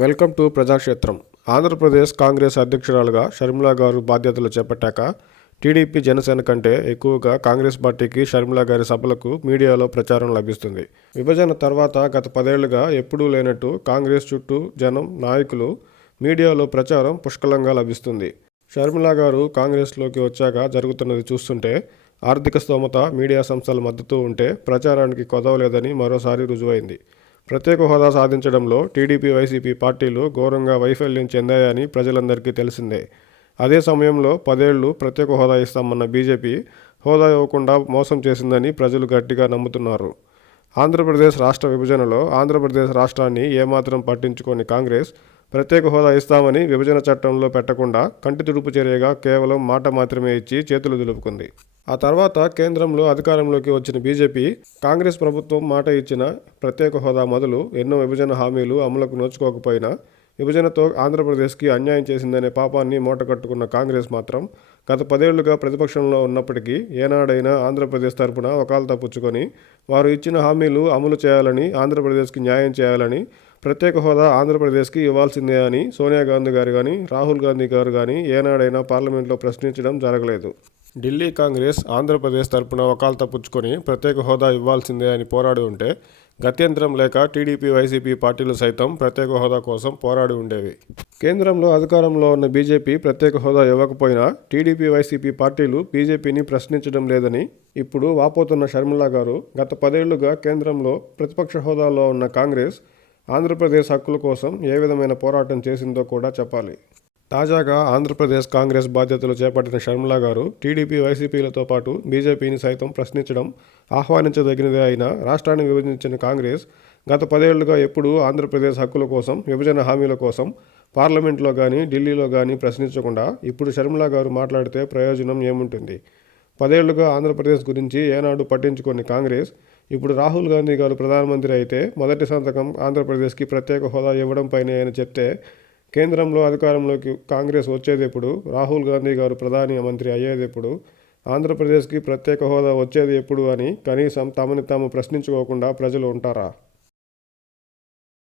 Welcome to ప్రజాక్షేత్రం. Andhra Pradesh Congress అధ్యక్షురాలుగా షర్మిలా గారు బాధ్యతలు చేపట్టాక టీడీపీ జనసేన కంటే ఎక్కువగా కాంగ్రెస్ పార్టీకి షర్మిలా గారి సభలకు మీడియాలో ప్రచారం లభిస్తుంది. విభజన తర్వాత గత పదేళ్ళుగా ఎప్పుడూ లేనట్టు కాంగ్రెస్ చుట్టూ జనం నాయకులు మీడియాలో ప్రచారం పుష్కలంగా లభిస్తుంది. షర్మిలా గారు కాంగ్రెస్లోకి వచ్చాక జరుగుతున్నది చూస్తుంటే ఆర్థిక స్తోమత మీడియా సంస్థల మద్దతు ఉంటే ప్రచారానికి కొదవలేదని మరోసారి రుజువైంది. ప్రత్యేక హోదా సాధించడంలో టీడీపీ వైసీపీ పార్టీలు ఘోరంగా వైఫల్యం చెందాయని ప్రజలందరికీ తెలిసిందే. అదే సమయంలో పదేళ్ళు ప్రత్యేక హోదా ఇస్తామన్న బీజేపీ హోదా ఇవ్వకుండా మోసం చేసిందని ప్రజలు గట్టిగా నమ్ముతున్నారు. ఆంధ్రప్రదేశ్ రాష్ట్ర విభజనలో ఆంధ్రప్రదేశ్ రాష్ట్రాన్ని ఏమాత్రం పట్టించుకోని కాంగ్రెస్ ప్రత్యేక హోదా ఇస్తామని విభజన చట్టంలో పెట్టకుండా కంటి తుడుపు చర్యగా కేవలం మాట మాత్రమే ఇచ్చి చేతులు దులుపుకుంది. ఆ తర్వాత కేంద్రంలో అధికారంలోకి వచ్చిన బీజేపీ కాంగ్రెస్ ప్రభుత్వం మాట ఇచ్చిన ప్రత్యేక హోదా మొదలు ఎన్నో విభజన హామీలు అమలుకు నోచుకోకపోయినా విభజనతో ఆంధ్రప్రదేశ్కి అన్యాయం చేసిందనే పాపాన్ని మూటకట్టుకున్న కాంగ్రెస్ మాత్రం గత పదేళ్ళుగా ప్రతిపక్షంలో ఉన్నప్పటికీ ఏనాడైనా ఆంధ్రప్రదేశ్ తరపున ఒకాలతో పుచ్చుకొని వారు ఇచ్చిన హామీలు అమలు చేయాలని ఆంధ్రప్రదేశ్కి న్యాయం చేయాలని ప్రత్యేక హోదా ఆంధ్రప్రదేశ్కి ఇవ్వాల్సిందే అని సోనియా గాంధీ గారు కానీ రాహుల్ గాంధీ గారు కానీ ఏనాడైనా పార్లమెంట్లో ప్రశ్నించడం జరగలేదు. ఢిల్లీ కాంగ్రెస్ ఆంధ్రప్రదేశ్ తరపున ఒకాలు పుచ్చుకొని ప్రత్యేక హోదా ఇవ్వాల్సిందే అని పోరాడి ఉంటే గత్యంతరం లేక టీడీపీ వైసీపీ పార్టీలు సైతం ప్రత్యేక హోదా కోసం పోరాడి ఉండేవి. కేంద్రంలో అధికారంలో ఉన్న బీజేపీ ప్రత్యేక హోదా ఇవ్వకపోయినా టీడీపీ వైసీపీ పార్టీలు బీజేపీని ప్రశ్నించడం లేదని ఇప్పుడు వాపోతున్న షర్మిలా గారు గత పదేళ్ళుగా కేంద్రంలో ప్రతిపక్ష హోదాలో ఉన్న కాంగ్రెస్ ఆంధ్రప్రదేశ్ హక్కుల కోసం ఏ విధమైన పోరాటం చేసిందో కూడా చెప్పాలి. తాజాగా ఆంధ్రప్రదేశ్ కాంగ్రెస్ బాధ్యతలు చేపట్టిన షర్మిలా గారు టీడీపీ వైసీపీలతో పాటు బీజేపీని సైతం ప్రశ్నించడం ఆహ్వానించదగినదే అయినా రాష్ట్రాన్ని విభజించిన కాంగ్రెస్ గత పదేళ్ళుగా ఎప్పుడూ ఆంధ్రప్రదేశ్ హక్కుల కోసం విభజన హామీల కోసం పార్లమెంట్లో కానీ ఢిల్లీలో కానీ ప్రశ్నించకుండా ఇప్పుడు షర్మిలా గారు మాట్లాడితే ప్రయోజనం ఏముంటుంది? పదేళ్ళుగా ఆంధ్రప్రదేశ్ గురించి ఏనాడు పట్టించుకొని కాంగ్రెస్ ఇప్పుడు రాహుల్ గాంధీ గారు ప్రధానమంత్రి అయితే మొదటి సంతకం ఆంధ్రప్రదేశ్కి ప్రత్యేక హోదా ఇవ్వడంపైనే అని చెప్తే కేంద్రంలో అధికారంలోకి కాంగ్రెస్ వచ్చేదెప్పుడు రాహుల్ గాంధీ గారు ప్రధాని మంత్రి అయ్యేదెప్పుడు ఆంధ్రప్రదేశ్కి ప్రత్యేక హోదా వచ్చేది ఎప్పుడు అని కనీసం తమని తాము ప్రశ్నించుకోకుండా ప్రజలు ఉంటారా?